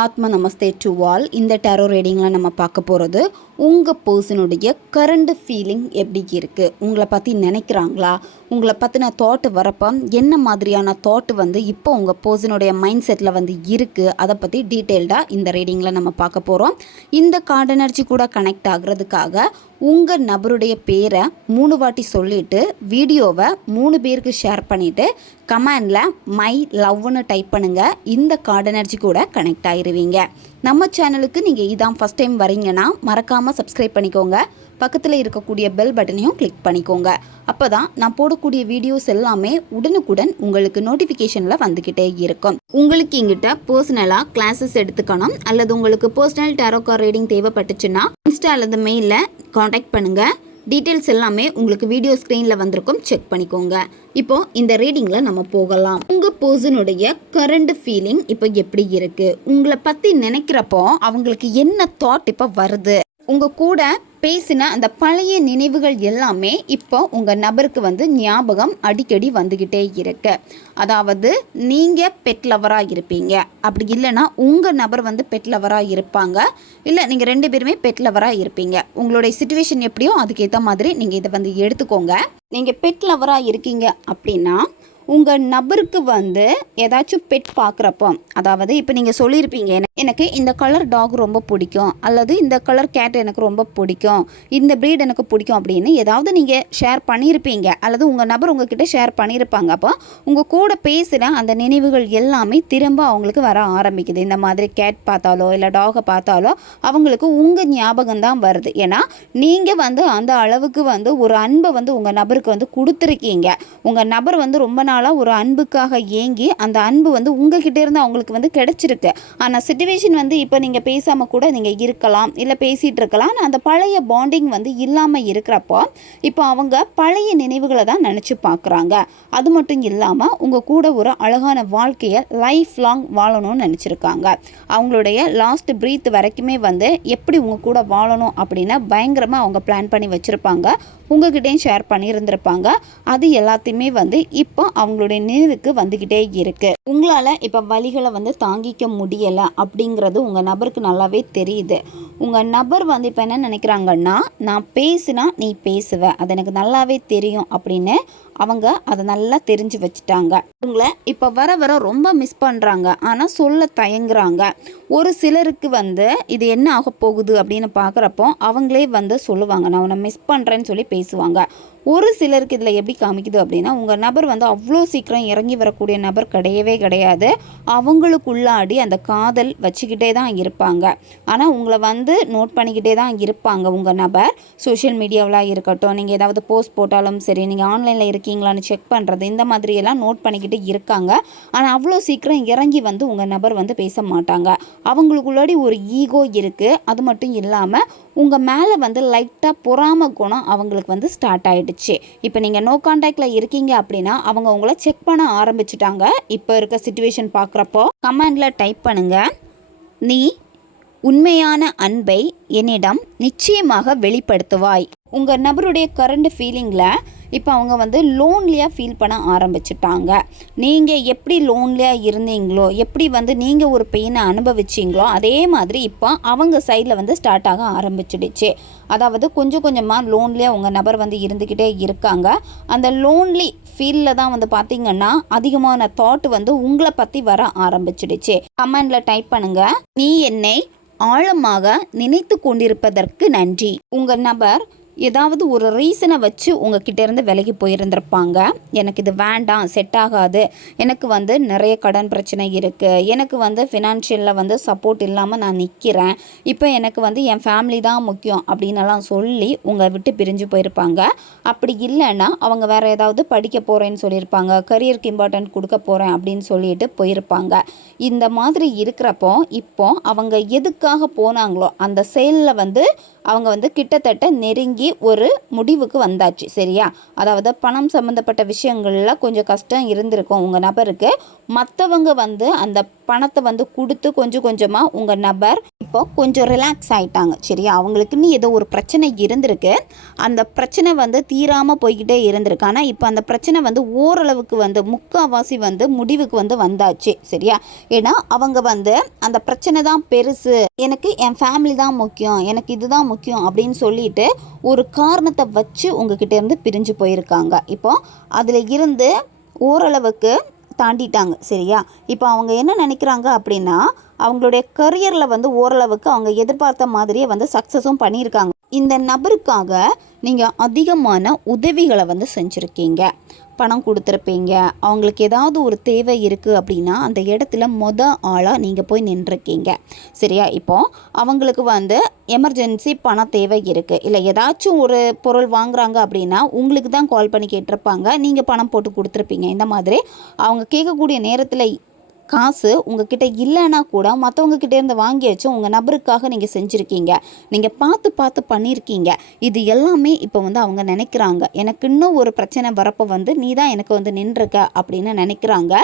ஆத்ம நமஸ்தே to all. இந்த tarot ரீடிங்கில் நம்ம பார்க்க போகிறது உங்கள் பர்சனுடைய கரண்ட் ஃபீலிங் எப்படி இருக்குது, உங்களை பற்றி நினைக்கிறாங்களா, உங்களை பற்றின தாட்டு வரப்போ என்ன மாதிரியான தாட்டு இப்போ உங்கள் பர்சனுடைய மைண்ட் செட்டில் இருக்குது, அதை பற்றி டீட்டெயில்டாக இந்த ரீடிங்கில் நம்ம பார்க்க போகிறோம். இந்த கார்டு எனர்ஜி கூட கனெக்ட் ஆகிறதுக்காக உங்கள் நபருடைய பேரை 3 வாட்டி சொல்லிவிட்டு வீடியோவை 3 பேருக்கு ஷேர் பண்ணிவிட்டு கமெண்டில் மை லவ்னு டைப் பண்ணுங்கள். இந்த கார்டு எனர்ஜி கூட கனெக்ட் ஆகிருவீங்க. நம்ம சேனலுக்கு நீங்கள் இதான் ஃபஸ்ட் டைம் வரீங்கன்னா மறக்காமல் சப்ஸ்கிரைப் பண்ணிக்கோங்க. பக்கத்தில் இருக்கக்கூடிய பெல் பட்டனையும் கிளிக் பண்ணிக்கோங்க. அப்போ தான் நான் போடக்கூடிய வீடியோஸ் எல்லாமே உடனுக்குடன் உங்களுக்கு நோட்டிஃபிகேஷனில் வந்துக்கிட்டே இருக்கும். உங்களுக்கு எங்கிட்ட பர்சனலாக கிளாஸஸ் எடுத்துக்கணும் அல்லது உங்களுக்கு பர்சனல் டேரோ கார்டு ரீடிங் தேவைப்பட்டுச்சுன்னா இன்ஸ்டா அல்லது மெயிலில் காண்டாக்ட் பண்ணுங்கள். டீட்டெயில்ஸ் எல்லாமே உங்களுக்கு வீடியோ ஸ்க்ரீனில் வந்திருக்கும், செக் பண்ணிக்கோங்க. இப்போ இந்த ரீடிங்கில் நம்ம போகலாம். உங்கள் பர்சனுடைய கரண்ட் ஃபீலிங் இப்போ எப்படி இருக்குது, உங்களை பற்றி நினைக்கிறப்போ அவங்களுக்கு என்ன தாட் இப்போ வருது, உங்கள் கூட பேசின அந்த பழைய நினைவுகள் எல்லாமே இப்போ உங்கள் நபருக்கு ஞாபகம் அடிக்கடி வந்துக்கிட்டே இருக்கு. அதாவது நீங்கள் பெட் லவராக இருப்பீங்க, அப்படி இல்லைன்னா உங்கள் நபர் பெட் லவராக இருப்பாங்க, இல்லை நீங்கள் 2 பேருமே பெட் லவராக இருப்பீங்க. உங்களுடைய சிச்சுவேஷன் எப்படியோ அதுக்கேற்ற மாதிரி நீங்கள் இதை எடுத்துக்கோங்க. நீங்கள் பெட் லவராக இருக்கீங்க அப்படின்னா உங்கள் நபருக்கு ஏதாச்சும் பெட் பார்க்குறப்போ, அதாவது இப்போ நீங்கள் சொல்லியிருப்பீங்க எனக்கு இந்த கலர் டாக் ரொம்ப பிடிக்கும், அல்லது இந்த கலர் கேட் எனக்கு ரொம்ப பிடிக்கும், இந்த ப்ரீட் எனக்கு பிடிக்கும் அப்படின்னு ஏதாவது நீங்கள் ஷேர் பண்ணியிருப்பீங்க, அல்லது உங்கள் நபர் உங்ககிட்ட ஷேர் பண்ணியிருப்பாங்க. அப்போ உங்கள் கூட பேசுகிற அந்த நினைவுகள் எல்லாமே திரும்ப அவங்களுக்கு வர ஆரம்பிக்குது. இந்த மாதிரி கேட் பார்த்தாலோ இல்லை டாகை பார்த்தாலோ அவங்களுக்கு உங்கள் ஞாபகம் தான் வருது. ஏன்னா நீங்கள் அந்த அளவுக்கு ஒரு அன்பை உங்கள் நபருக்கு கொடுத்துருக்கீங்க. உங்கள் நபர் ரொம்ப நாளாக ஒரு அன்புக்காக ஏங்கி அந்த அன்பு உங்ககிட்ட இருந்து அவங்களுக்கு கிடைச்சிருக்கு. ஆனால் சிச்சுவேஷன் இப்போ நீங்கள் பேசாமல் கூட நீங்கள் இருக்கலாம், இல்லை பேசிகிட்டு இருக்கலாம். அந்த பழைய பாண்டிங் இல்லாமல் இருக்கிறப்போ இப்போ அவங்க பழைய நினைவுகளை தான் நினச்சி பார்க்குறாங்க. அது மட்டும் இல்லாமல் உங்கள் கூட ஒரு அழகான வாழ்க்கையை லைஃப் லாங் வாழணும்னு நினச்சிருக்காங்க. அவங்களுடைய லாஸ்ட் பிரீத் வரைக்குமே எப்படி உங்கள் கூட வாழணும் அப்படின்னு பயங்கரமாக அவங்க பிளான் பண்ணி வச்சுருப்பாங்க. உங்ககிட்டையும் ஷேர் பண்ணியிருந்திருப்பாங்க. அது எல்லாத்தையுமே இப்போ அவங்களுடைய நினைவுக்கு வந்துக்கிட்டே இருக்குது. உங்களால் இப்போ வலிகளை தாங்கிக்க முடியலை அப்படிங்கிறது உங்கள் நபருக்கு நல்லாவே தெரியுது. உங்கள் நபர் இப்போ என்ன நினைக்கிறாங்கன்னா, நான் பேசுனா நீ பேசுவ, அது எனக்கு நல்லாவே தெரியும் அப்படின்னு அவங்க அதை நல்லா தெரிஞ்சு வச்சுட்டாங்க. உங்களை இப்போ வர வர ரொம்ப மிஸ் பண்ணுறாங்க, ஆனால் சொல்ல தயங்குறாங்க. ஒரு சிலருக்கு இது என்ன ஆக போகுது அப்படின்னு பார்க்குறப்போ அவங்களே சொல்லுவாங்க, நான் உன்னை மிஸ் பண்ணுறேன்னு சொல்லி பேசுவாங்க. ஒரு சிலருக்கு இதில் எப்படி காமிக்குது அப்படின்னா, உங்கள் நபர் அவ்வளோ சீக்கிரம் இறங்கி வரக்கூடிய நபர் கிடையவே கிடையாது. அவங்களுக்குள்ளாடி அந்த காதல் வச்சுக்கிட்டே தான் இருப்பாங்க. ஆனால் உங்களை நோட் பண்ணிக்கிட்டே தான் இருப்பாங்க. உங்கள் நபர் சோஷியல் மீடியாவில் இருக்கட்டும், நீங்கள் ஏதாவது போஸ்ட் போட்டாலும் சரி, நீங்கள் ஆன்லைனில் இருக்கீங்களான்னு செக் பண்ணுறது, இந்த மாதிரியெல்லாம் நோட் பண்ணிக்கிட்டு இருக்காங்க. ஆனால் அவ்வளோ சீக்கிரம் இறங்கி உங்கள் நபர் பேச மாட்டாங்க. அவங்களுக்குள்ளாடி ஒரு ஈகோ இருக்குது. அது மட்டும் இல்லாமல் உங்கள் மேலே லைட்டாக பொறாம குணம் அவங்களுக்கு ஸ்டார்ட் ஆகிடுச்சு. இப்போ நீங்கள் நோ கான்டாக்டில் இருக்கீங்க அப்படின்னா அவங்க உங்களை செக் பண்ண ஆரம்பிச்சிட்டாங்க. இப்போ இருக்க சிச்சுவேஷன் பார்க்குறப்போ கமெண்டில் டைப் பண்ணுங்கள், நீ உண்மையான அன்பை என்னிடம் நிச்சயமாக வெளிப்படுத்துவாய். உங்கள் நபருடைய கரண்ட் ஃபீலிங்கில் இப்போ அவங்க லோன்லியாக ஃபீல் பண்ண ஆரம்பிச்சிட்டாங்க. நீங்கள் எப்படி லோன்லியாக இருந்தீங்களோ, எப்படி நீங்கள் ஒரு பெயினை அனுபவிச்சிங்களோ, அதே மாதிரி இப்போ அவங்க சைடில் ஸ்டார்ட் ஆக ஆரம்பிச்சிடுச்சு. அதாவது கொஞ்சம் கொஞ்சமாக லோன்லியாக உங்கள் நபர் இருந்துக்கிட்டே இருக்காங்க. அந்த லோன்லி ஃபீலில் தான் பார்த்திங்கன்னா அதிகமான தாட் உங்களை பற்றி வர ஆரம்பிச்சிடுச்சு. கமெண்டில் டைப் பண்ணுங்கள், நீ என்னை ஆழமாக நினைத்து கொண்டிருப்பதற்கு நன்றி. உங்கள் நபர் ஏதாவது ஒரு ரீசனை வச்சு உங்ககிட்ட இருந்து விலகி போயிருந்திருப்பாங்க. எனக்கு இது வேண்டாம், செட் ஆகாது, எனக்கு நிறைய கடன் பிரச்சனை இருக்குது, எனக்கு ஃபினான்ஷியலில் சப்போர்ட் இல்லாமல் நான் நிற்கிறேன், இப்போ எனக்கு என் ஃபேமிலி தான் முக்கியம் அப்படின்னலாம் சொல்லி உங்களை விட்டு பிரிஞ்சு போயிருப்பாங்க. அப்படி இல்லைன்னா அவங்க வேறு ஏதாவது படிக்க போகிறேன்னு சொல்லியிருப்பாங்க, கரியருக்கு இம்பார்ட்டன்ட் கொடுக்க போகிறேன் அப்படின்னு சொல்லிட்டு போயிருப்பாங்க. இந்த மாதிரி இருக்கிறப்போ இப்போ அவங்க எதுக்காக போனாங்களோ அந்த செயலில் அவங்க கிட்டத்தட்ட நெருங்கி பேசி ஒரு முடிவுக்கு வந்தாச்சு. சரியா? அதாவது பணம் சம்மந்தப்பட்ட விஷயங்களில் கொஞ்சம் கஷ்டம் இருந்திருக்கும் உங்கள் நபருக்கு. மற்றவங்க வந்து அந்த பணத்தை வந்து கொடுத்து கொஞ்சம் கொஞ்சமாக உங்கள் நபர் இப்போ கொஞ்சம் ரிலாக்ஸ் ஆகிட்டாங்க. சரியா? அவங்களுக்குன்னு ஏதோ ஒரு பிரச்சனை இருந்திருக்கு. அந்த பிரச்சனை வந்து தீராமல் போய்கிட்டே இருந்திருக்கு. ஆனால் இப்போ அந்த பிரச்சனை வந்து ஓரளவுக்கு வந்து முக்கால்வாசி வந்து முடிவுக்கு வந்து வந்தாச்சு. சரியா? ஏன்னா அவங்க வந்து அந்த பிரச்சனை தான் பெருசு, எனக்கு என் ஃபேமிலி தான் முக்கியம், எனக்கு இதுதான் முக்கியம் அப்படின்னு சொல்லிட்டு ஒரு காரணத்தை வச்சு உங்ககிட்ட இருந்து பிரிஞ்சு போயிருக்காங்க. இப்போ அதில் இருந்து ஓரளவுக்கு தாண்டிட்டாங்க. சரியா? இப்போ அவங்க என்ன நினைக்கிறாங்க அப்படின்னா, அவங்களுடைய கரியரில் வந்து ஓரளவுக்கு அவங்க எதிர்பார்த்த மாதிரியே வந்து சக்ஸஸும் பண்ணியிருக்காங்க. இந்த நபருக்காக நீங்கள் அதிகமான உதவிகளை வந்து செஞ்சுருக்கீங்க, பணம் கொடுத்துருப்பீங்க. அவங்களுக்கு ஏதாவது ஒரு தேவை இருக்குது அப்படின்னா அந்த இடத்துல ஆளாக நீங்கள் போய் நின்றுருக்கீங்க. சரியா? இப்போது அவங்களுக்கு வந்து எமர்ஜென்சி பணம் தேவை இருக்குது, இல்லை ஏதாச்சும் ஒரு பொருள் வாங்குறாங்க அப்படின்னா உங்களுக்கு தான் கால் பண்ணி கேட்டிருப்பாங்க, நீங்கள் பணம் போட்டு கொடுத்துருப்பீங்க. இந்த மாதிரி அவங்க கேட்கக்கூடிய நேரத்தில் காசு உங்ககிட்ட இல்லைன்னா கூட மற்றவங்க கிட்டேருந்து வாங்கி வச்சு உங்கள் நபருக்காக நீங்கள் செஞ்சுருக்கீங்க, நீங்கள் பார்த்து பார்த்து பண்ணியிருக்கீங்க. இது எல்லாமே இப்போ வந்து அவங்க நினைக்கிறாங்க, எனக்கு இன்னும் ஒரு பிரச்சனை வரப்போ வந்து நீ தான் எனக்கு வந்து நின்றுருக்க அப்படின்னு நினைக்கிறாங்க.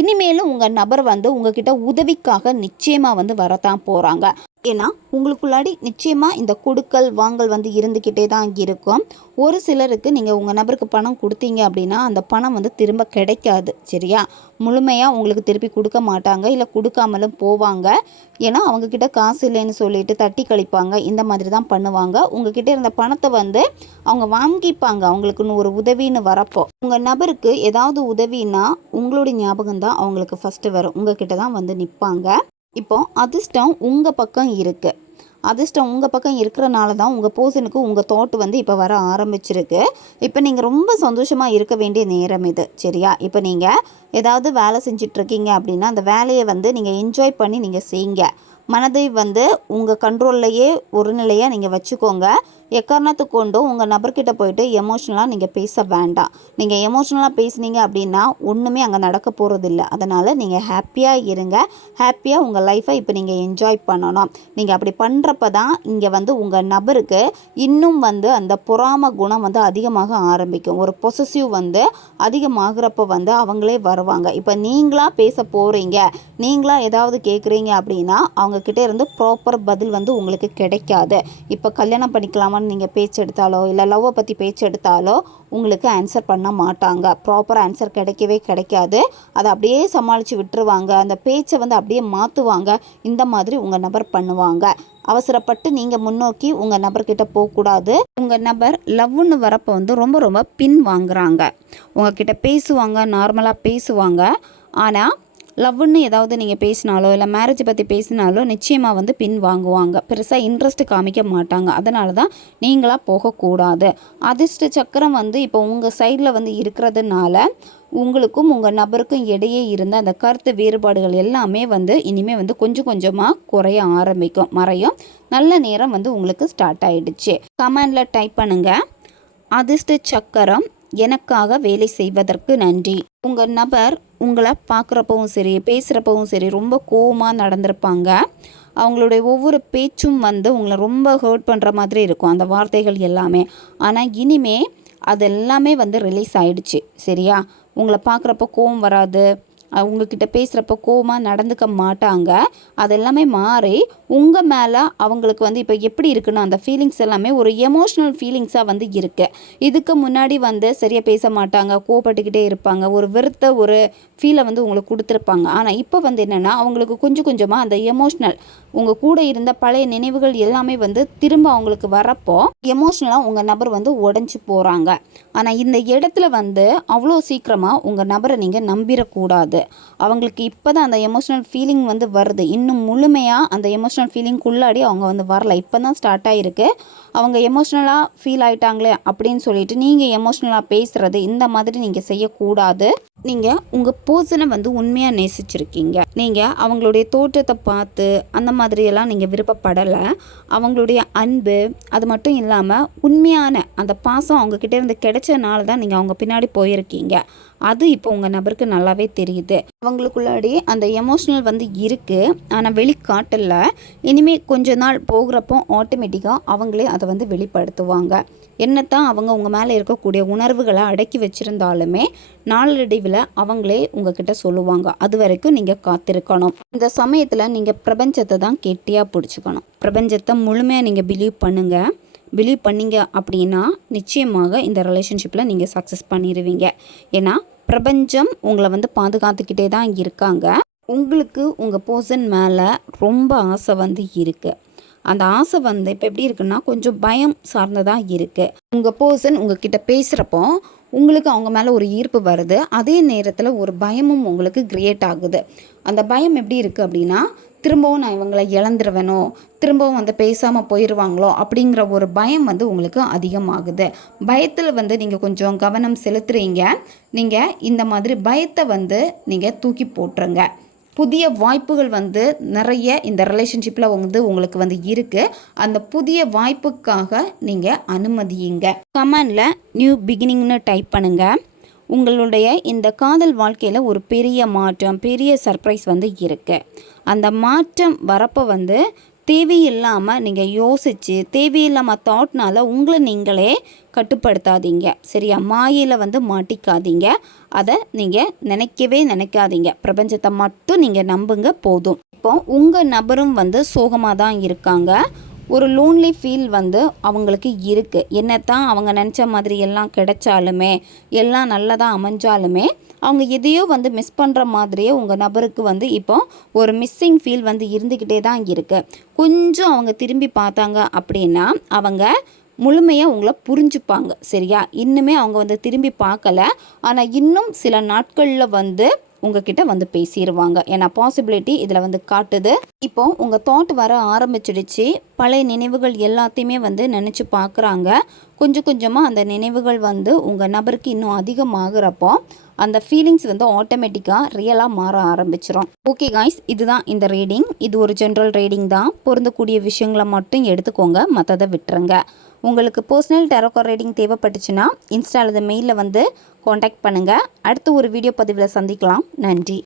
இனிமேலும் உங்கள் நபர் வந்து உங்ககிட்ட உதவிக்காக நிச்சயமாக வந்து வரத்தான் போகிறாங்க. ஏன்னா உங்களுக்குள்ளாடி நிச்சயமாக இந்த கொடுக்கல் வாங்கல் வந்து இருந்துக்கிட்டே தான் இருக்கும். ஒரு சிலருக்கு நீங்கள் உங்கள் நபருக்கு பணம் கொடுத்தீங்க அப்படின்னா அந்த பணம் வந்து திரும்ப கிடைக்காது. சரியா? முழுமையாக உங்களுக்கு திருப்பி கொடுக்க மாட்டாங்க, இல்லை கொடுக்காமலும் போவாங்க. ஏன்னா அவங்கக்கிட்ட காசு இல்லைன்னு சொல்லிட்டு தட்டி கழிப்பாங்க, இந்த மாதிரி தான் பண்ணுவாங்க. உங்ககிட்ட இருந்த பணத்தை வந்து அவங்க வாங்கிப்பாங்க அவங்களுக்குன்னு ஒரு உதவின்னு வரப்போ. உங்கள் நபருக்கு ஏதாவது உதவின்னா உங்களுடைய ஞாபகம் தான் அவங்களுக்கு ஃபஸ்ட்டு வரும், உங்ககிட்ட தான் வந்து நிற்பாங்க. இப்போ அதிர்ஷ்டம் உங்கள் பக்கம் இருக்குது. அதிர்ஷ்டம் உங்கள் பக்கம் இருக்கிறனால தான் உங்கள் பர்சனுக்கு உங்கள் தாட் வந்து இப்போ வர ஆரம்பிச்சிருக்கு. இப்போ நீங்கள் ரொம்ப சந்தோஷமாக இருக்க வேண்டிய நேரம் இது. சரியா? இப்போ நீங்கள் ஏதாவது வேலை செஞ்சிட்ருக்கீங்க அப்படின்னா அந்த வேலையை வந்து நீங்கள் என்ஜாய் பண்ணி நீங்கள் செய்யுங்க. மனதை வந்து உங்கள் கண்ட்ரோல்லையே ஒரு நிலையாக நீங்கள் வச்சுக்கோங்க. எக்காரணத்துக்கு கொண்டும் உங்கள் நபர்கிட்ட போயிட்டு எமோஷ்னலாக நீங்கள் பேச வேண்டாம். நீங்கள் எமோஷ்னலாக பேசுனீங்க அப்படின்னா ஒன்றுமே அங்கே நடக்க போகிறதில்ல. அதனால் நீங்கள் ஹாப்பியாக இருங்க. ஹாப்பியாக உங்கள் லைஃப்பை இப்போ நீங்கள் என்ஜாய் பண்ணணும். நீங்கள் அப்படி பண்ணுறப்ப தான் இங்கே வந்து உங்கள் நபருக்கு இன்னும் வந்து அந்த பொறாம குணம் வந்து அதிகமாக ஆரம்பிக்கும். ஒரு பொசசிவ் வந்து அதிகமாகிறப்ப வந்து அவங்களே வருவாங்க. இப்போ நீங்களாக பேச போகிறீங்க, நீங்களாக ஏதாவது கேட்குறீங்க அப்படின்னா அவங்கக்கிட்ட இருந்து ப்ராப்பர் பதில் வந்து உங்களுக்கு கிடைக்காது. இப்போ கல்யாணம் பண்ணிக்கலாமா நீங்கள் பேச்சு எடுத்தாலோ இல்லை லவ்வை பற்றி பேச்சு எடுத்தாலோ உங்களுக்கு ஆன்சர் பண்ண மாட்டாங்க. ப்ராப்பர் ஆன்சர் கிடைக்கவே கிடைக்காது. அதை அப்படியே சமாளித்து விட்டுருவாங்க, அந்த பேச்சை வந்து அப்படியே மாற்றுவாங்க. இந்த மாதிரி உங்கள் நபர் பண்ணுவாங்க. அவசரப்பட்டு நீங்கள் முன்னோக்கி உங்கள் நபர்கிட்ட போகக்கூடாது. உங்கள் நபர் லவ்னு வரப்போ வந்து ரொம்ப ரொம்ப பின் வாங்குறாங்க. உங்ககிட்ட பேசுவாங்க, நார்மலாக பேசுவாங்க. ஆனால் லவ்னு ஏதாவது நீங்கள் பேசினாலோ இல்லை மேரேஜை பற்றி பேசினாலோ நிச்சயமாக வந்து பின் வாங்குவாங்க. பெருசாக இன்ட்ரெஸ்ட் காமிக்க மாட்டாங்க. அதனால தான் நீங்களாக போகக்கூடாது. அதிர்ஷ்ட சக்கரம் வந்து இப்போ உங்கள் சைடில் வந்து இருக்கிறதுனால உங்களுக்கும் உங்கள் நபருக்கும் இடையே இருந்த அந்த கருத்து வேறுபாடுகள் எல்லாமே வந்து இனிமேல் வந்து கொஞ்சம் கொஞ்சமாக குறைய ஆரம்பிக்கும், மறையும். நல்ல நேரம் வந்து உங்களுக்கு ஸ்டார்ட் ஆகிடுச்சு. கமெண்டில் டைப் பண்ணுங்கள், அதிர்ஷ்ட சக்கரம் எனக்காக வேலை செய்வதற்கு நன்றி. உங்கள் நபர் உங்களை பார்க்குறப்பவும் சரி பேசுகிறப்பவும் சரி ரொம்ப கோவமாக நடந்திருப்பாங்க. அவங்களுடைய ஒவ்வொரு பேச்சும் வந்து உங்களை ரொம்ப ஹர்ட் பண்ணுற மாதிரி இருக்கும் அந்த வார்த்தைகள் எல்லாமே. ஆனால் இனிமே அது எல்லாமே வந்து ரிலீஸ் ஆகிடுச்சு. சரியா? உங்களை பார்க்குறப்போ கோவம் வராது, அவங்கக்கிட்ட பேசுகிறப்ப கோவமாக நடந்துக்க மாட்டாங்க. அது எல்லாமே மாறி உங்கள் மேலே அவங்களுக்கு வந்து இப்போ எப்படி இருக்குன்னா அந்த ஃபீலிங்ஸ் எல்லாமே ஒரு எமோஷ்னல் ஃபீலிங்ஸாக வந்து இருக்குது. இதுக்கு முன்னாடி வந்து சரியாக பேச மாட்டாங்க, கோவப்பட்டுக்கிட்டே இருப்பாங்க, ஒரு வெறுத்த ஒரு ஃபீலை வந்து உங்களுக்கு கொடுத்துருப்பாங்க. ஆனால் இப்போ வந்து என்னென்னா அவங்களுக்கு கொஞ்சம் கொஞ்சமாக அந்த எமோஷ்னல் உங்கள் கூட இருந்த பழைய நினைவுகள் எல்லாமே வந்து திரும்ப அவங்களுக்கு வரப்போ எமோஷ்னலாக உங்கள் நபர் வந்து உடஞ்சி போகிறாங்க. ஆனால் இந்த இடத்துல வந்து அவ்வளோ சீக்கிரமாக உங்கள் நபரை நீங்கள் நம்பிடக்கூடாது. அவங்களுக்கு இப்போ தான் அந்த எமோஷ்னல் ஃபீலிங் வந்து வருது. இன்னும் முழுமையாக அந்த எமோஷ்னல் ஃபீலிங்குள்ளாடி அவங்க வந்து வரல, இப்போ தான் ஸ்டார்ட் ஆகிருக்கு. அவங்க எமோஷ்னலாக ஃபீல் ஆகிட்டாங்களே அப்படின்னு சொல்லிட்டு நீங்கள் எமோஷ்னலாக பேசுகிறது இந்த மாதிரி நீங்கள் செய்யக்கூடாது. நீங்கள் உங்கள் பர்சனை வந்து உண்மையாக நேசிச்சிருக்கீங்க. நீங்கள் அவங்களுடைய தோற்றத்தை பார்த்து அந்த மாதிரியெல்லாம் நீங்கள் விருப்பப்படலை. அவங்களுடைய அன்பு அது மட்டும் இல்லாமல் உண்மையான அந்த பாசம் அவங்கக்கிட்ட இருந்து கிடைச்சனால தான் நீங்கள் அவங்க பின்னாடி போயிருக்கீங்க. அது இப்போ உங்கள் நபருக்கு நல்லாவே தெரியுது. அவங்களுக்குள்ளாடி அந்த எமோஷ்னல் வந்து இருக்குது, ஆனால் வெளிக்காட்டல. இனிமேல் கொஞ்ச நாள் போகிறப்போ ஆட்டோமேட்டிக்காக அவங்களே அதை வந்து வெளிப்படுத்துவாங்க. என்னத்தான் அவங்க உங்கள் மேலே இருக்கக்கூடிய உணர்வுகளை அடக்கி வச்சுருந்தாலுமே நாளடைவில் அவங்களே உங்ககிட்ட சொல்லுவாங்க. அது வரைக்கும் நீங்கள் காத்திருக்கணும். இந்த சமயத்தில் நீங்கள் பிரபஞ்சத்தை தான் கெட்டியாக பிடிச்சிக்கணும். பிரபஞ்சத்தை முழுமையாக நீங்கள் பிலீவ் பண்ணிங்க அப்படின்னா நிச்சயமாக இந்த ரிலேஷன்ஷிப்பில் நீங்கள் சக்ஸஸ் பண்ணிடுவீங்க. ஏன்னா பிரபஞ்சம் உங்களை வந்து பாதுகாத்துக்கிட்டே தான் இருக்காங்க. உங்களுக்கு உங்கள் பர்சன் மேலே ரொம்ப ஆசை வந்து இருக்குது. அந்த ஆசை வந்து இப்போ எப்படி இருக்குன்னா கொஞ்சம் பயம் சார்ந்ததாக இருக்குது. உங்கள் பர்சன் உங்ககிட்ட பேசுகிறப்போ உங்களுக்கு அவங்க மேலே ஒரு ஈர்ப்பு வருது. அதே நேரத்தில் ஒரு பயமும் உங்களுக்கு கிரியேட் ஆகுது. அந்த பயம் எப்படி இருக்குது அப்படின்னா, திரும்பவும் நான் இவங்களை இழந்துருவேனோ, திரும்பவும் வந்து பேசாமல் போயிடுவாங்களோ அப்படிங்கிற ஒரு பயம் வந்து உங்களுக்கு அதிகமாகுது. பயத்தில் வந்து நீங்கள் கொஞ்சம் கவனம் செலுத்துறீங்க. நீங்கள் இந்த மாதிரி பயத்தை வந்து நீங்கள் தூக்கி போட்டுருங்க. புதிய வாய்ப்புகள் வந்து நிறைய இந்த ரிலேஷன்ஷிப்பில் வந்து உங்களுக்கு வந்து இருக்குது. அந்த புதிய வாய்ப்புக்காக நீங்கள் அனுமதியுங்க. கமெண்டில் நியூ பிகினிங்னு டைப் பண்ணுங்கள். உங்களுடைய இந்த காதல் வாழ்க்கையில் ஒரு பெரிய மாற்றம், பெரிய சர்ப்ரைஸ் வந்து இருக்குது. அந்த மாற்றம் வரப்போ வந்து தேவையில்லாமல் நீங்கள் யோசித்து தேவையில்லாமல் தாட்னால் உங்களை நீங்களே கட்டுப்படுத்தாதீங்க. சரியா? மாயையில் வந்து மாட்டிக்காதீங்க. அதை நீங்கள் நினைக்காதீங்க. பிரபஞ்சத்தை மட்டும் நீங்கள் நம்புங்க போதும். இப்போ உங்கள் நபரும் வந்து சோகமாக தான் இருக்காங்க. ஒரு லோன்லி ஃபீல் வந்து அவங்களுக்கு இருக்குது. என்னத்தான் அவங்க நினச்ச மாதிரி எல்லாம் கிடைச்சாலுமே, எல்லாம் நல்லதாக அமைஞ்சாலுமே அவங்க எதையோ வந்து மிஸ் பண்ணுற மாதிரியே உங்கள் நபருக்கு வந்து இப்போ ஒரு மிஸ்ஸிங் ஃபீல் வந்து இருந்துக்கிட்டே தான் இருக்குது. கொஞ்சம் அவங்க திரும்பி பார்த்தாங்க அப்படின்னா அவங்க முழுமையாக உங்களை புரிஞ்சுப்பாங்க. சரியா? இன்னுமே அவங்க வந்து திரும்பி பார்க்கல. ஆனால் இன்னும் சில நாட்களில் வந்து உங்ககிட்ட வந்து பேசிடுவாங்க. ஏன்னா பாசிபிலிட்டி இதில் வந்து காட்டுது. இப்போ உங்கள் தாட் வர ஆரம்பிச்சிடுச்சு. பழைய நினைவுகள் எல்லாத்தையுமே வந்து நினச்சி பார்க்குறாங்க. கொஞ்சம் கொஞ்சமாக அந்த நினைவுகள் வந்து உங்கள் நபருக்கு இன்னும் அதிகமாகிறப்போ அந்த ஃபீலிங்ஸ் வந்து ஆட்டோமேட்டிக்காக ரியலாக மாற ஆரம்பிச்சிடும். ஓகே காய்ஸ், இதுதான் இந்த ரீடிங். இது ஒரு ஜென்ரல் ரீடிங் தான். பொருந்தக்கூடிய விஷயங்களை மட்டும் எடுத்துக்கோங்க, மற்றதை விட்டுருங்க. உங்களுக்கு பர்சனல் டாரோ கார்ட் ரீடிங் தேவைப்பட்டுச்சுன்னா இன்ஸ்டா அல்லது மெயிலில் வந்து காண்டாக்ட் பண்ணுங்கள். அடுத்து ஒரு வீடியோ பதிவில் சந்திக்கலாம். நன்றி.